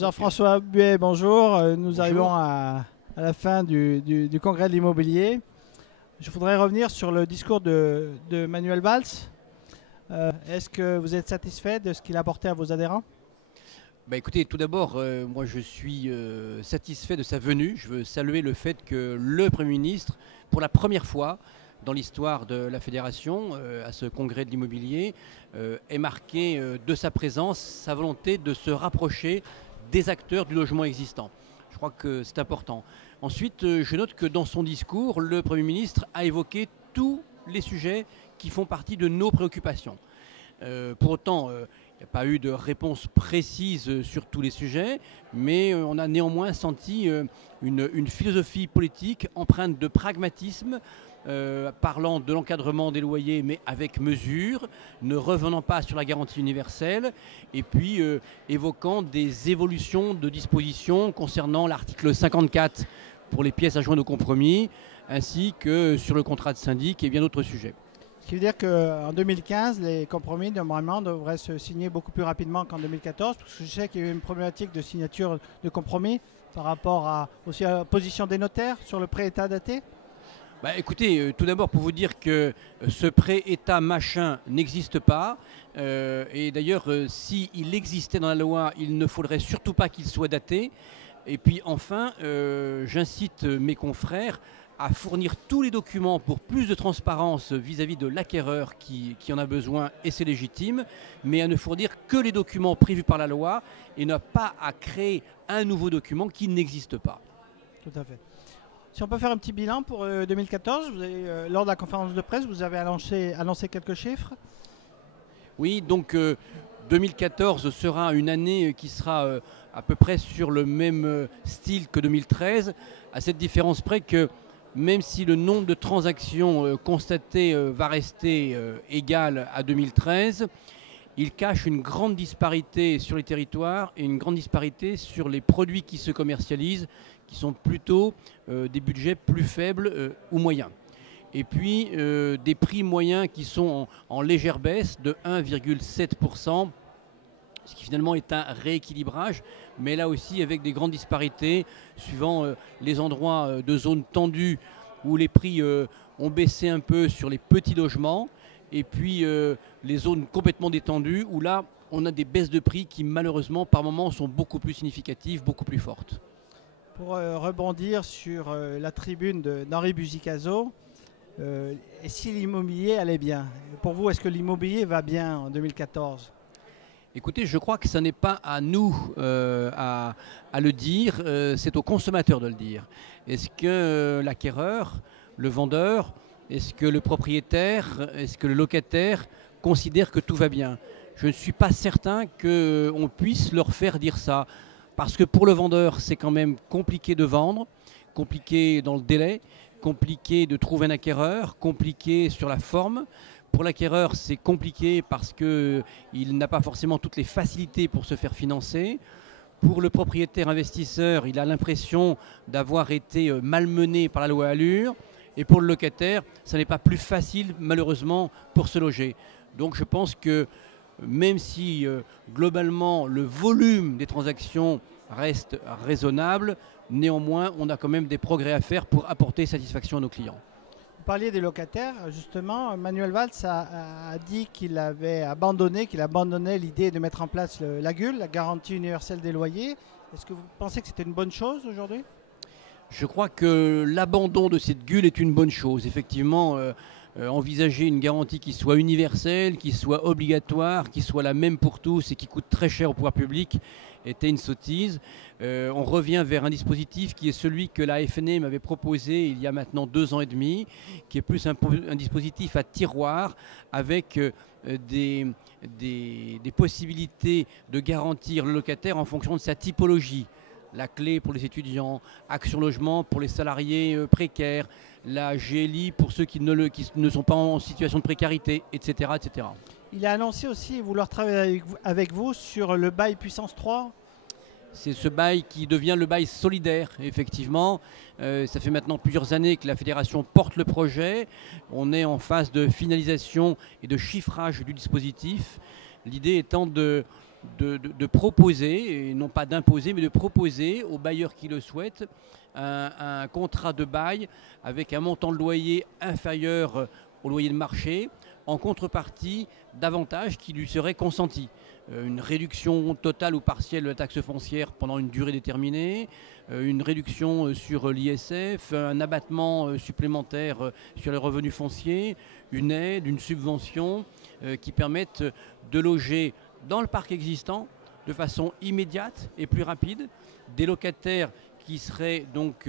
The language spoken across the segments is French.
Jean-François Buet, bonjour. Nous arrivons à la fin du congrès de l'immobilier. Je voudrais revenir sur le discours de Manuel Valls. Est-ce que vous êtes satisfait de ce qu'il a apporté à vos adhérents? Écoutez, tout d'abord, moi je suis satisfait de sa venue. Je veux saluer le fait que le Premier ministre, pour la première fois dans l'histoire de la Fédération, à ce congrès de l'immobilier, ait marqué de sa présence sa volonté de se rapprocher des acteurs du logement existant. Je crois que c'est important. Ensuite, je note que dans son discours, le Premier ministre a évoqué tous les sujets qui font partie de nos préoccupations. Pour autant, il n'y a pas eu de réponse précise sur tous les sujets, mais on a néanmoins senti une philosophie politique empreinte de pragmatisme, parlant de l'encadrement des loyers, mais avec mesure, ne revenant pas sur la garantie universelle, et puis évoquant des évolutions de dispositions concernant l'article 54 pour les pièces à joindre au compromis, ainsi que sur le contrat de syndic et bien d'autres sujets. Ce qui veut dire qu'en 2015, les compromis normalement devraient se signer beaucoup plus rapidement qu'en 2014, parce que je sais qu'il y a eu une problématique de signature de compromis par rapport aussi à la position des notaires sur le pré-état daté. Écoutez, tout d'abord pour vous dire que ce pré-état machin n'existe pas. Et d'ailleurs, s'il existait dans la loi, il ne faudrait surtout pas qu'il soit daté. Et puis enfin, j'incite mes confrères à fournir tous les documents pour plus de transparence vis-à-vis de l'acquéreur qui en a besoin, et c'est légitime, mais à ne fournir que les documents prévus par la loi et ne pas à créer un nouveau document qui n'existe pas. Tout à fait. Si on peut faire un petit bilan pour 2014, lors de la conférence de presse, vous avez annoncé quelques chiffres. Oui, donc 2014 sera une année qui sera à peu près sur le même style que 2013, à cette différence près que même si le nombre de transactions constatées va rester égal à 2013, il cache une grande disparité sur les territoires et une grande disparité sur les produits qui se commercialisent, qui sont plutôt des budgets plus faibles ou moyens. Et puis des prix moyens qui sont en légère baisse de 1,7%, ce qui finalement est un rééquilibrage, mais là aussi avec des grandes disparités suivant les endroits de zones tendues où les prix ont baissé un peu sur les petits logements, et puis les zones complètement détendues où là on a des baisses de prix qui malheureusement par moments sont beaucoup plus significatives, beaucoup plus fortes. Pour rebondir sur la tribune d'Henri Buzicazo, et si l'immobilier allait bien? Pour vous, est-ce que l'immobilier va bien en 2014? Écoutez, je crois que ce n'est pas à nous à le dire, c'est aux consommateurs de le dire. Est-ce que l'acquéreur, le vendeur, est-ce que le propriétaire, est-ce que le locataire considère que tout va bien? Je ne suis pas certain qu'on puisse leur faire dire ça. Parce que pour le vendeur, c'est quand même compliqué de vendre, compliqué dans le délai, compliqué de trouver un acquéreur, compliqué sur la forme. Pour l'acquéreur, c'est compliqué parce qu'il n'a pas forcément toutes les facilités pour se faire financer. Pour le propriétaire investisseur, il a l'impression d'avoir été malmené par la loi Allure. Et pour le locataire, ça n'est pas plus facile, malheureusement, pour se loger. Donc je pense que même si globalement le volume des transactions reste raisonnable, néanmoins, on a quand même des progrès à faire pour apporter satisfaction à nos clients. Vous parliez des locataires, justement. Manuel Valls a dit qu'il abandonnait l'idée de mettre en place la GUL, la garantie universelle des loyers. Est-ce que vous pensez que c'était une bonne chose aujourd'hui? Je crois que l'abandon de cette GUL est une bonne chose. Effectivement, envisager une garantie qui soit universelle, qui soit obligatoire, qui soit la même pour tous et qui coûte très cher au pouvoir public était une sottise. On revient vers un dispositif qui est celui que la FNE m'avait proposé il y a maintenant 2 ans et demi, qui est plus un dispositif à tiroir avec des possibilités de garantir le locataire en fonction de sa typologie. La clé pour les étudiants, Action Logement pour les salariés précaires, la GLI pour ceux qui ne sont pas en situation de précarité, etc., etc. Il a annoncé aussi vouloir travailler avec vous sur le bail puissance 3. C'est ce bail qui devient le bail solidaire, effectivement. Ça fait maintenant plusieurs années que la fédération porte le projet. On est en phase de finalisation et de chiffrage du dispositif. L'idée étant de de proposer, et non pas d'imposer, mais de proposer aux bailleurs qui le souhaitent un contrat de bail avec un montant de loyer inférieur au loyer de marché, en contrepartie d'avantages qui lui seraient consentis. Une réduction totale ou partielle de la taxe foncière pendant une durée déterminée, une réduction sur l'ISF, un abattement supplémentaire sur les revenus fonciers, une aide, une subvention qui permettent de loger dans le parc existant de façon immédiate et plus rapide, des locataires qui seraient donc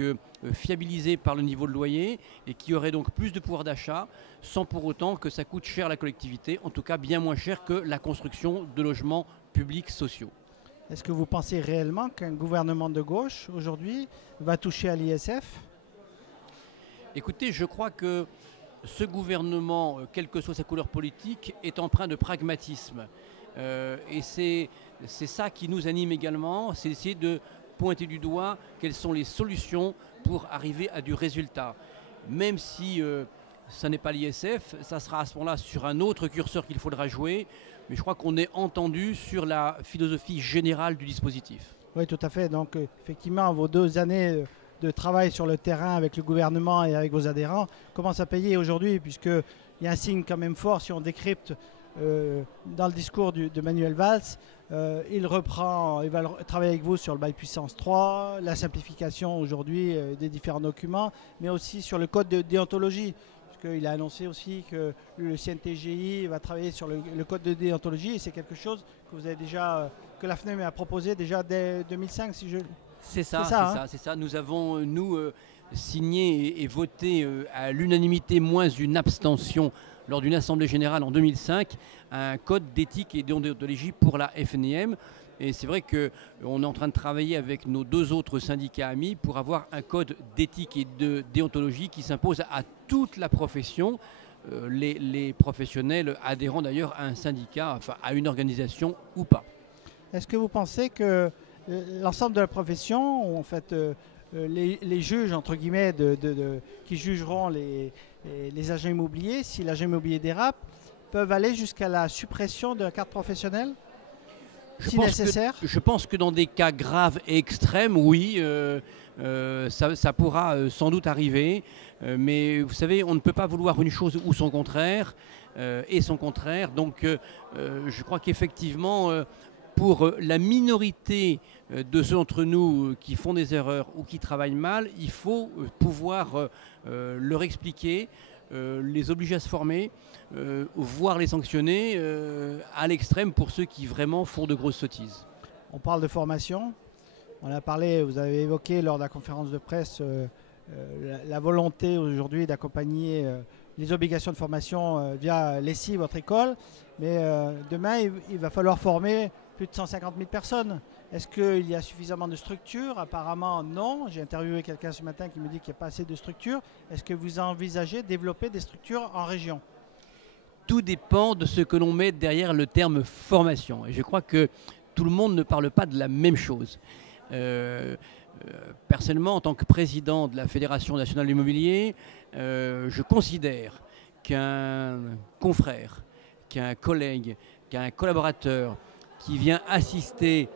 fiabilisés par le niveau de loyer et qui auraient donc plus de pouvoir d'achat sans pour autant que ça coûte cher à la collectivité, en tout cas bien moins cher que la construction de logements publics sociaux. Est-ce que vous pensez réellement qu'un gouvernement de gauche, aujourd'hui, va toucher à l'ISF? Écoutez, je crois que ce gouvernement, quelle que soit sa couleur politique, est empreint de pragmatisme. Et c'est ça qui nous anime également, c'est d'essayer de pointer du doigt quelles sont les solutions pour arriver à du résultat. Même si ça n'est pas l'ISF, ça sera à ce moment-là sur un autre curseur qu'il faudra jouer, mais je crois qu'on est entendu sur la philosophie générale du dispositif. Oui, tout à fait. Donc, effectivement, vos 2 années de travail sur le terrain avec le gouvernement et avec vos adhérents commencent à payer aujourd'hui, puisqu'il y a un signe quand même fort si on décrypte dans le discours de Manuel Valls. Il va travailler avec vous sur le bail puissance 3, la simplification aujourd'hui des différents documents, mais aussi sur le code de déontologie. Il a annoncé aussi que le CNTGI va travailler sur le code de déontologie, et c'est quelque chose que vous avez déjà, que la FNEM a proposé déjà dès 2005, si je... C'est ça. Nous avons, signé et voté à l'unanimité moins une abstention lors d'une assemblée générale en 2005, un code d'éthique et de déontologie pour la FNEM. Et c'est vrai qu'on est en train de travailler avec nos 2 autres syndicats amis pour avoir un code d'éthique et de déontologie qui s'impose à toute la profession, les professionnels adhérents d'ailleurs à un syndicat, enfin à une organisation ou pas. Est-ce que vous pensez que l'ensemble de la profession, en fait, les juges, entre guillemets, qui jugeront les agents immobiliers, si l'agent immobilier dérape, peuvent aller jusqu'à la suppression de la carte professionnelle, si nécessaire? Je pense que dans des cas graves et extrêmes, oui, ça pourra sans doute arriver. Mais vous savez, on ne peut pas vouloir une chose ou son contraire, et son contraire. Donc je crois qu'effectivement, pour la minorité de ceux d'entre nous qui font des erreurs ou qui travaillent mal, il faut pouvoir leur expliquer, les obliger à se former, voire les sanctionner à l'extrême pour ceux qui vraiment font de grosses sottises. On parle de formation. On a parlé, vous avez évoqué lors de la conférence de presse la volonté aujourd'hui d'accompagner les obligations de formation via l'ESSI, votre école. Mais demain, il va falloir former plus de 150 000 personnes. Est-ce qu'il y a suffisamment de structures? Apparemment, non. J'ai interviewé quelqu'un ce matin qui me dit qu'il n'y a pas assez de structures. Est-ce que vous envisagez de développer des structures en région? Tout dépend de ce que l'on met derrière le terme formation. Et je crois que tout le monde ne parle pas de la même chose. Personnellement, en tant que président de la Fédération nationale de l'immobilier, je considère qu'un confrère, qu'un collègue, qu'un collaborateur qui vient assister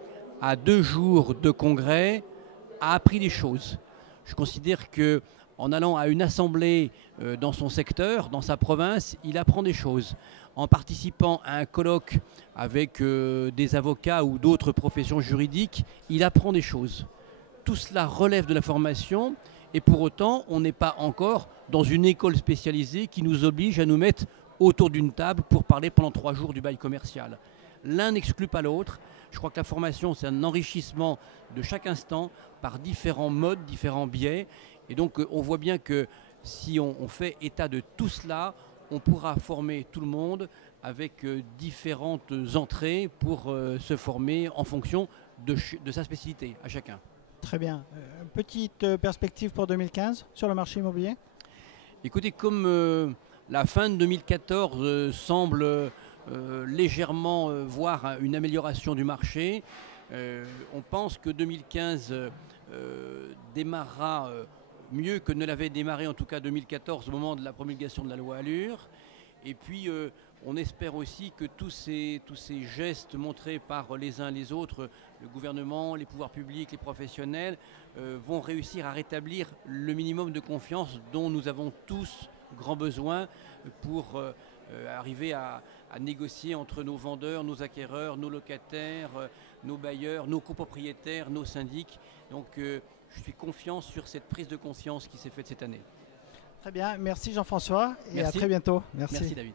à 2 jours de congrès a appris des choses. Je considère qu'en allant à une assemblée dans son secteur, dans sa province, il apprend des choses. En participant à un colloque avec des avocats ou d'autres professions juridiques, il apprend des choses. Tout cela relève de la formation et pour autant, on n'est pas encore dans une école spécialisée qui nous oblige à nous mettre autour d'une table pour parler pendant 3 jours du bail commercial. L'un n'exclut pas l'autre. Je crois que la formation, c'est un enrichissement de chaque instant par différents modes, différents biais. Et donc, on voit bien que si on fait état de tout cela, on pourra former tout le monde avec différentes entrées pour se former en fonction de sa spécialité à chacun. Très bien. Petite perspective pour 2015 sur le marché immobilier? Écoutez, comme la fin de 2014 semble légèrement voir une amélioration du marché, on pense que 2015 démarrera mieux que ne l'avait démarré en tout cas 2014 au moment de la promulgation de la loi Allure. Et puis On espère aussi que tous ces gestes montrés par les uns les autres, le gouvernement, les pouvoirs publics, les professionnels, vont réussir à rétablir le minimum de confiance dont nous avons tous grand besoin pour arriver à négocier entre nos vendeurs, nos acquéreurs, nos locataires, nos bailleurs, nos copropriétaires, nos syndics. Donc je suis confiant sur cette prise de conscience qui s'est faite cette année. Très bien, merci Jean-François et Merci. à très bientôt. Merci David.